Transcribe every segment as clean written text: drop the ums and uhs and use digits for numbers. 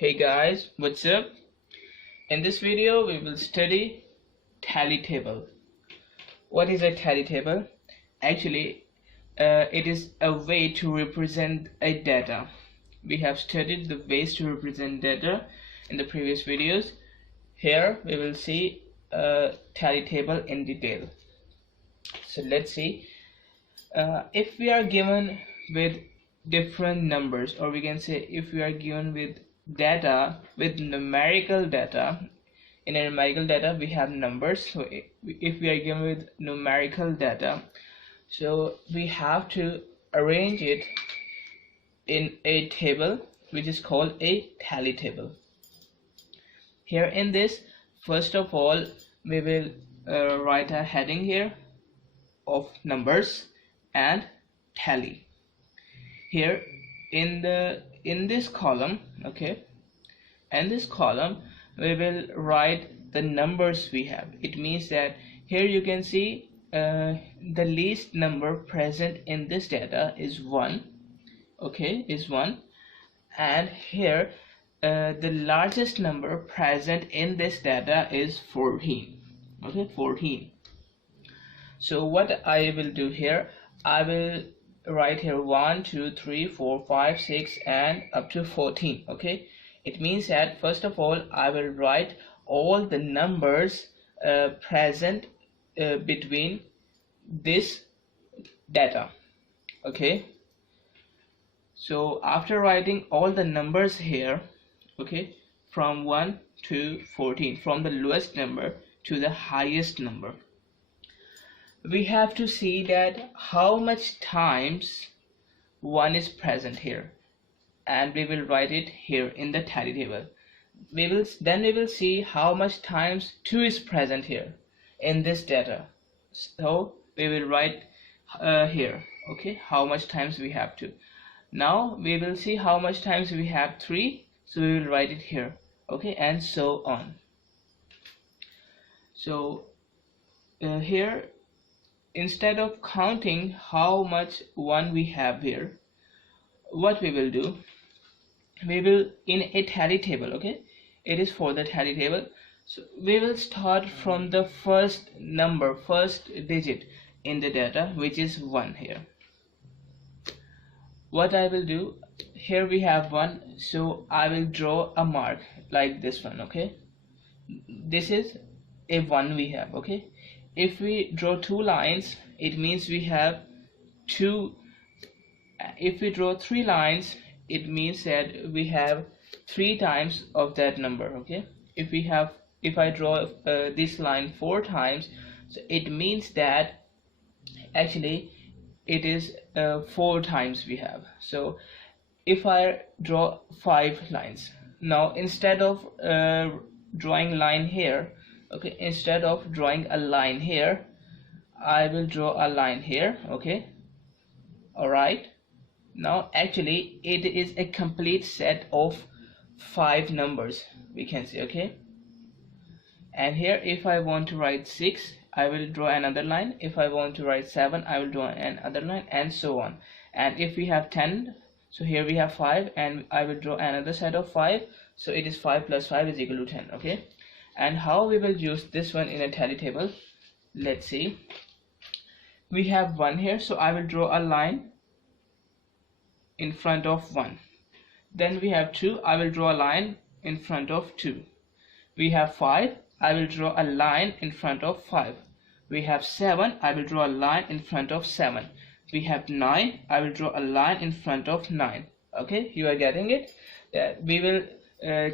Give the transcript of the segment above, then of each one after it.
Hey guys, what's up? In this video we will study tally table. What is a tally table? Actually, it is a way to represent a data. We have studied the ways to represent data in the previous videos. Here we will see a tally table in detail. So let's see. If we are given with different numbers, or we can say if we are given with data, with numerical data. In a numerical data we have numbers, so if we are given with numerical data, so we have to arrange it in a table which is called a tally table. Here in this, first of all we will write a heading here of numbers and tally. Here in this column, okay, in this column we will write the numbers we have. It means that here you can see the least number present in this data is 1, okay, is 1, and here the largest number present in this data is 14, okay, 14. So what I will do here, I will write here 1 2 3 4 5 6 and up to 14, okay. It means that first of all I will write all the numbers present between this data, okay. So after writing all the numbers here, okay, from 1 to 14, from the lowest number to the highest number, we have to see that how much times 1 is present here, and we will write it here in the tally table. We will see how much times 2 is present here in this data, so we will write here, okay, how much times we have 2. Now we will see how much times we have 3, so we will write it here, okay, and so on. So here, instead of counting how much 1 we have here, what we will do, we will, in a tally table, okay, it is for the tally table, so we will start from the first number, first digit in the data, which is 1 here. What I will do, here we have 1, so I will draw a mark like this one, okay. This is a 1 we have, okay. If we draw 2 lines, it means we have 2. If we draw 3 lines, it means that we have 3 times of that number, okay. If I draw this line 4 times, so it means that actually it is 4 times we have. So if I draw 5 lines, now instead of drawing line here, okay, instead of drawing a line here, I will draw a line here, okay. Alright, now actually it is a complete set of 5 numbers, we can see, okay. And here if I want to write 6, I will draw another line. If I want to write 7, I will draw another line, and so on. And if we have 10, so here we have 5, and I will draw another set of 5, so it is 5 plus 5 is equal to 10, okay. And how we will use this one in a tally table, let's see. We have 1 here, so I will draw a line in front of 1. Then we have 2, I will draw a line in front of 2. We have 5, I will draw a line in front of 5. We have 7, I will draw a line in front of 7. We have 9, I will draw a line in front of 9. Okay, you are getting it? We will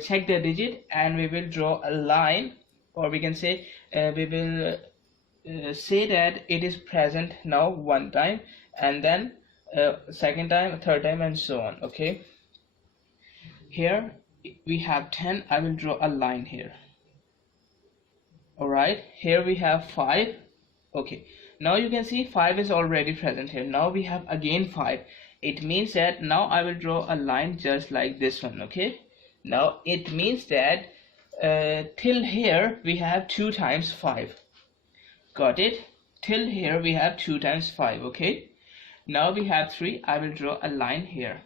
check the digit and we will draw a line, or we can say we will say that it is present now 1 time, and then second time, third time, and so on, okay. Here we have 10, I will draw a line here. Alright, here we have 5, okay. Now you can see 5 is already present here. Now we have again 5. It means that now I will draw a line just like this one, okay. Now it means that till here we have 2 times 5. Got it? Till here we have 2 times 5, okay. Now we have 3, I will draw a line here.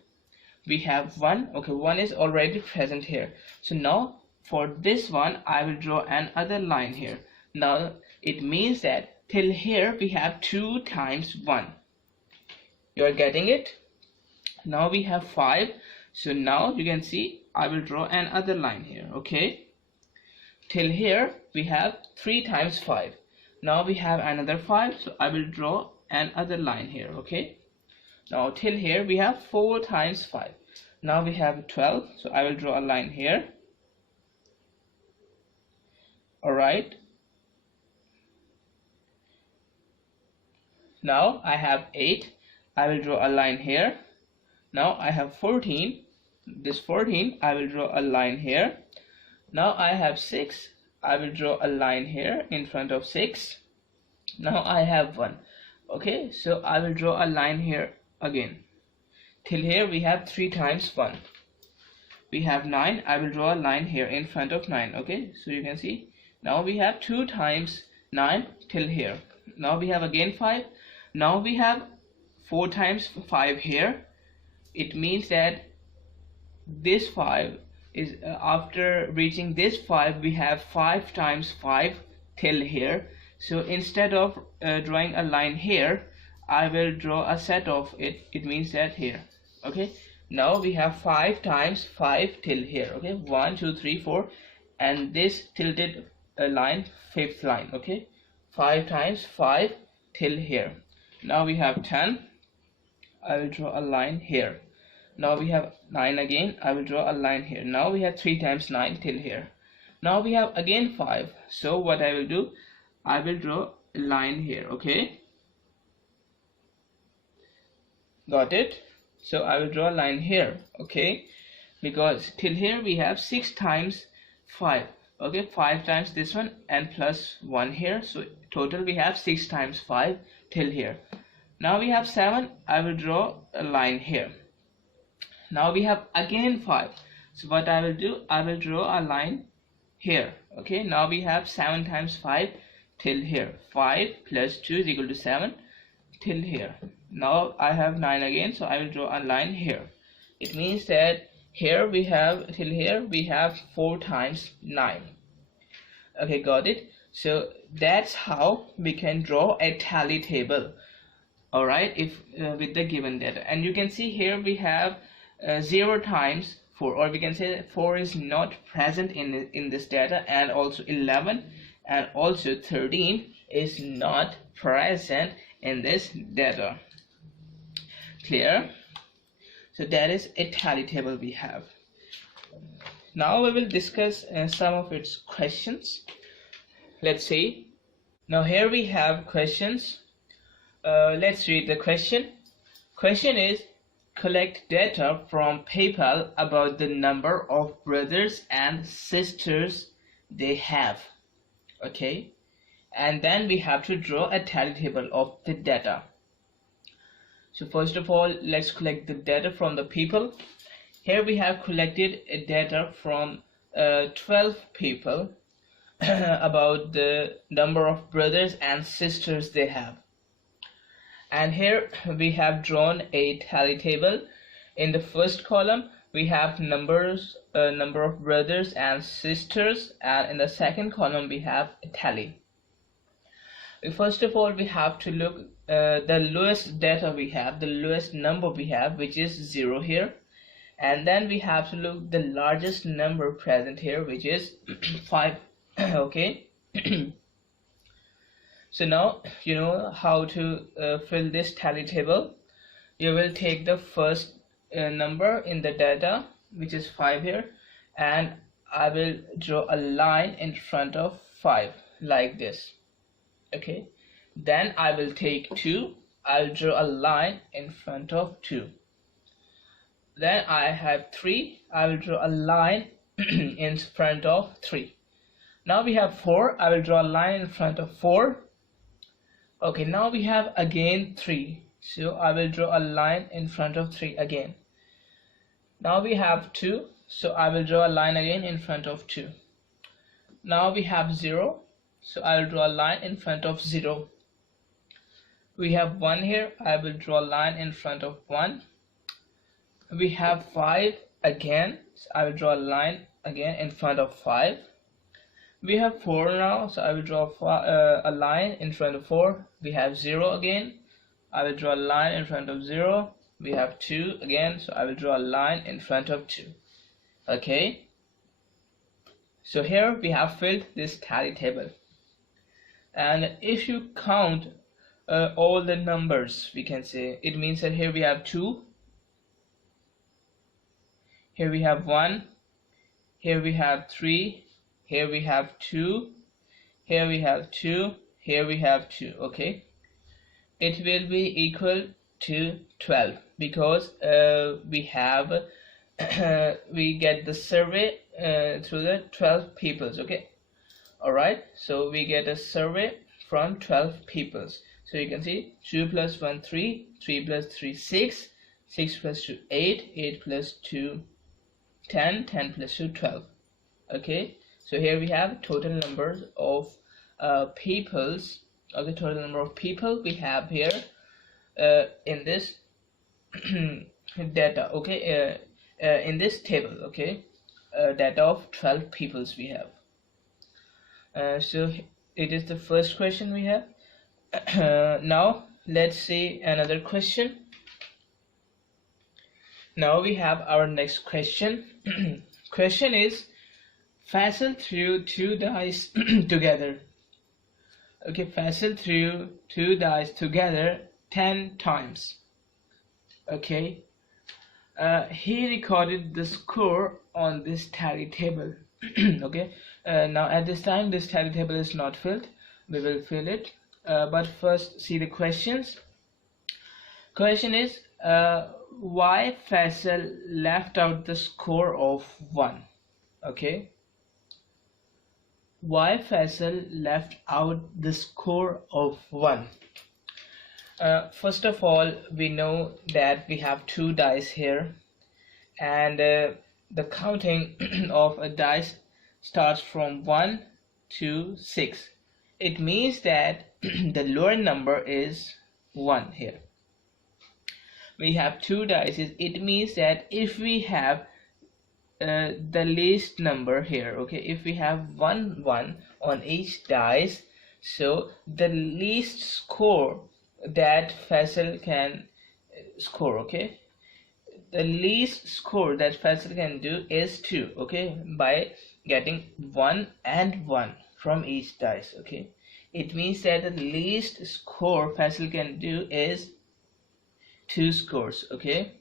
we have 1. Okay, 1 is already present here. So now for this one I will draw another line here. Now it means that till here we have 2 times 1. You are getting it? Now we have 5. So now you can see I will draw another line here. Okay, till here we have 3 times 5. Now we have another 5, so I will draw another line here. Okay, now till here we have 4 times 5. Now we have 12, so I will draw a line here. Alright, now I have 8, I will draw a line here. Now I have 14, this 14 I will draw a line here. Now I have 6, I will draw a line here in front of 6. Now I have 1. Okay, so I will draw a line here again. Till here we have 3 times 1. We have 9, I will draw a line here in front of 9. Okay, so you can see now we have 2 times 9 till here. Now we have again 5. Now we have 4 times 5 here. It means that this 5 is after reaching this 5 we have 5 times 5 till here. So instead of drawing a line here, I will draw a set of it. It means that here. Okay, now we have 5 times 5 till here. Okay, 1 2 3 4, and this tilted line, 5th line. Okay, 5 times 5 till here. Now we have 10, I will draw a line here. Now we have 9 again, I will draw a line here. Now we have 3 times 9 till here. Now we have again 5, so what I will do, I will draw a line here. Okay, got it? So I will draw a line here. Okay, because till here we have 6 times 5. Okay, 5 times this one and plus 1 here, so total we have 6 times 5 till here. Now we have 7, I will draw a line here. Now we have again 5, so what I will do, I will draw a line here. Okay, now we have 7 times 5 till here. 5 plus 2 is equal to 7 till here. Now I have 9 again, so I will draw a line here. It means that here we have till here we have 4 times 9. Okay, got it? So that's how we can draw a tally table. Alright, if with the given data, and you can see here we have 0 times 4, or we can say that 4 is not present in this data, and also 11 and also 13 is not present in this data. Clear? So that is a tally table we have. Now we will discuss some of its questions. Let's see. Now here we have questions. Let's read the question. Question is, collect data from people about the number of brothers and sisters they have. Okay, and then we have to draw a tally table of the data. So first of all, let's collect the data from the people. Here we have collected data from 12 people about the number of brothers and sisters they have. And here we have drawn a tally table. In the first column we have number of brothers and sisters, and in the second column we have a tally. First of all, we have to look the lowest data we have, the lowest number we have, which is 0 here, and then we have to look the largest number present here, which is 5. Okay. So now you know how to fill this tally table. You will take the first number in the data, which is 5 here, and I will draw a line in front of 5 like this. Okay, then I will take 2, I'll draw a line in front of 2. Then I have 3, I will draw a line in front of 3. Now we have 4, I will draw a line in front of 4. Okay, now we have again 3, so I will draw a line in front of 3 again. Now we have 2, so I will draw a line again in front of 2. Now we have 0, so I will draw a line in front of 0. We have 1 here, I will draw a line in front of 1. we have 5 again, so I will draw a line again in front of 5. We have 4 now, so I will draw a line in front of 4. We have 0 again, I will draw a line in front of 0. We have 2 again, so I will draw a line in front of 2. Okay, so here we have filled this tally table, and if you count all the numbers, we can say it means that here we have 2, here we have 1, here we have 3, here we have 2, here we have 2, here we have 2. Okay, it will be equal to 12 because we have we get the survey through the 12 peoples. Okay, all right, so we get a survey from 12 peoples. So you can see 2 plus 1 3, 3 plus 3 6, 6 plus 2 8, 8 plus 2 10, 10 plus 2 12. Okay, so here we have total numbers of peoples. Okay, total number of people we have here in this data. Okay, in this table. Okay, data of 12 peoples we have. So it is the first question we have. Now let's see another question. Now we have our next question. Question is, Faisal threw 2 dice together. Okay, Faisal threw 2 dice together 10 times. Okay, he recorded the score on this tally table. Okay, now at this time this tally table is not filled. We will fill it, but first see the questions. Question is, why Faisal left out the score of 1? Okay, why Faisal left out the score of 1? First of all, we know that we have 2 dice here, and the counting of a dice starts from 1 to 6. It means that the lower number is 1 here. We have 2 dice. It means that if we have the least number here, okay, if we have 1 1 on each dice, so the least score that Faisal can score, okay, the least score that Faisal can do is 2, okay, by getting 1 and 1 from each dice. Okay, it means that the least score Faisal can do is 2 scores. Okay,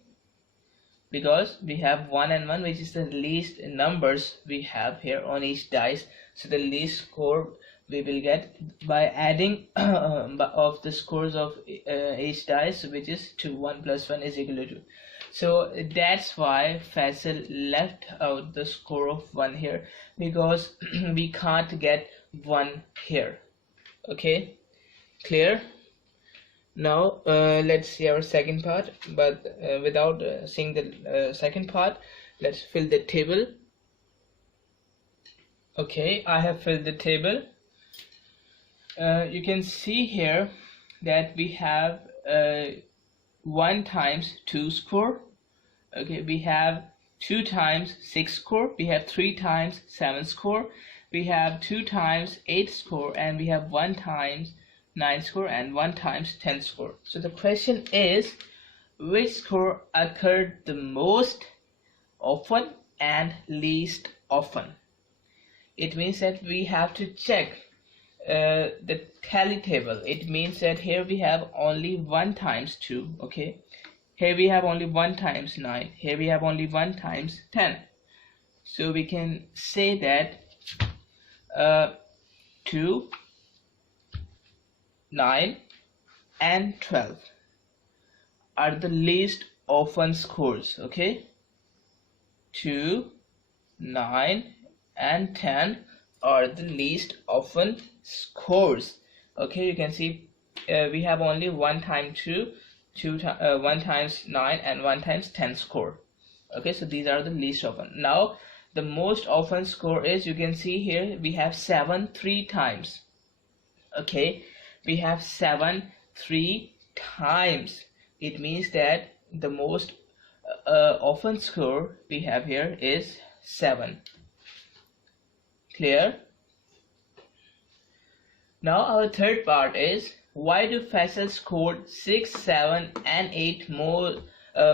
because we have 1 and 1, which is the least numbers we have here on each dice, so the least score we will get by adding of the scores of each dice, which is 2. 1 plus 1 is equal to 2. So that's why Faisal left out the score of 1 here, because we can't get 1 here. Okay, clear? Now let's see our second part, but without seeing the second part, let's fill the table. Okay, I have filled the table. You can see here that we have 1 times 2 score. Okay, we have 2 times 6 score, we have 3 times 7 score, we have 2 times 8 score, and we have 1 times 9 score and 1 times 10 score. So the question is, which score occurred the most often and least often? It means that we have to check the tally table. It means that here we have only 1 times 2. Okay, here we have only 1 times 9, here we have only 1 times 10. So we can say that 2, 9 and 12 are the least often scores. Okay, 2, 9 and 10 are the least often scores. Okay, you can see we have only 1 times 2, 1 times 9 and 1 times 10 score. Okay, so these are the least often. Now the most often score is, you can see here we have 7 3 times. Okay, we have 7 3 times. It means that the most often score we have here is 7. Clear? Now our third part is, why do Faisal scored 6, 7 and 8 more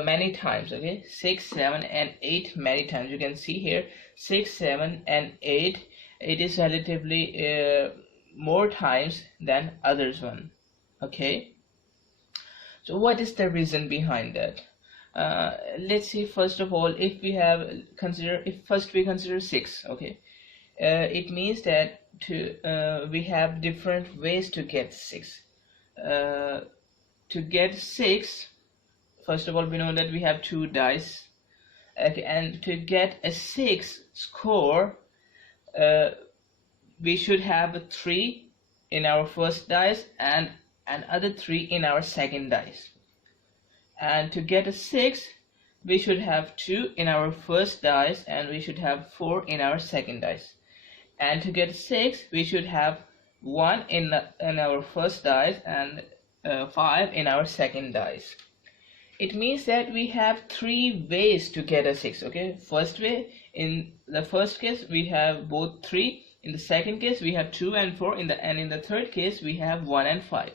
many times? Okay, 6, 7 and 8 many times. You can see here 6, 7 and 8. It is relatively more times than others one. Okay, so what is the reason behind that? Let's see. First of all, if we have first we consider 6. Okay, it means that we have different ways to get 6. To get 6, first of all, we know that we have 2 dice. Okay, and to get a 6 score, we should have 3 in our first dice and another 3 in our second dice. And to get a 6, we should have 2 in our first dice and we should have 4 in our second dice. And to get 6, we should have 1 in our first dice and 5 in our second dice. It means that we have 3 ways to get a 6. Okay, first way, in the first case we have both 3. In the second case we have 2 and 4. And in the third case we have 1 and 5.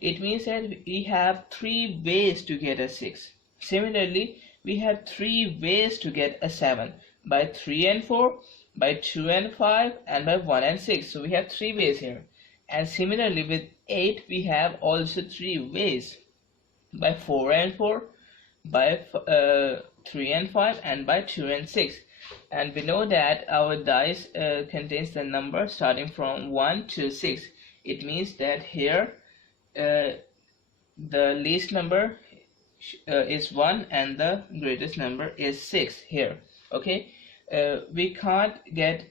It means that we have 3 ways to get a 6. Similarly, we have 3 ways to get a 7, by 3 and 4, by 2 and 5, and by 1 and 6. So we have 3 ways here. And similarly with 8 we have also 3 ways, by 4 and 4, by 3 and 5, and by 2 and 6. And we know that our dice contains the number starting from 1 to 6. It means that here the least number is 1 and the greatest number is 6 here. Okay, we can't get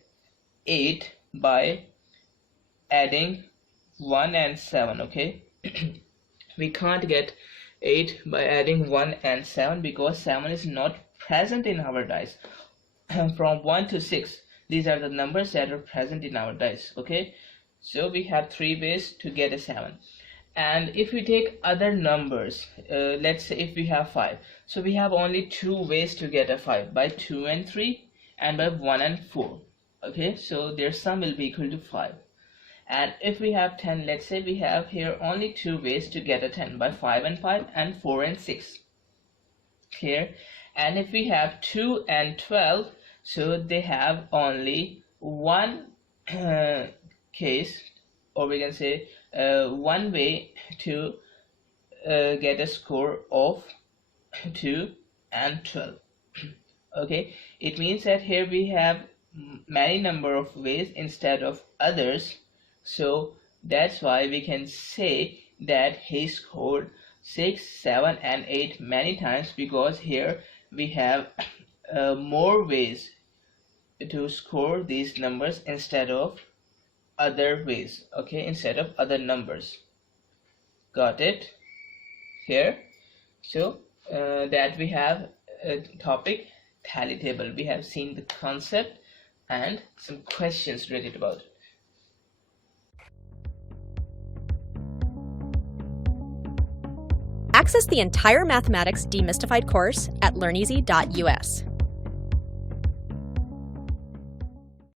8 by adding 1 and 7. Okay, we can't get 8 by adding 1 and 7 because 7 is not present in our dice. From 1 to 6, these are the numbers that are present in our dice. Okay, so we have 3 ways to get a 7. And if we take other numbers, let's say if we have 5, so we have only 2 ways to get a 5, by 2 and 3 and by 1 and 4. Okay, so their sum will be equal to 5. And if we have 10, let's say we have here only 2 ways to get a 10, by 5 and 5 and 4 and 6. Clear? And if we have 2 and 12, so they have only one case, or we can say one way to get a score of 2 and 12. Okay, it means that here we have many number of ways instead of others. So that's why we can say that he scored 6, 7 and 8 many times, because here we have more ways to score these numbers instead of other ways. Okay, instead of other numbers. Got it here? So that we have a topic, tally table. We have seen the concept and some questions related about it. Access the entire Mathematics Demystified course at learneasy.us.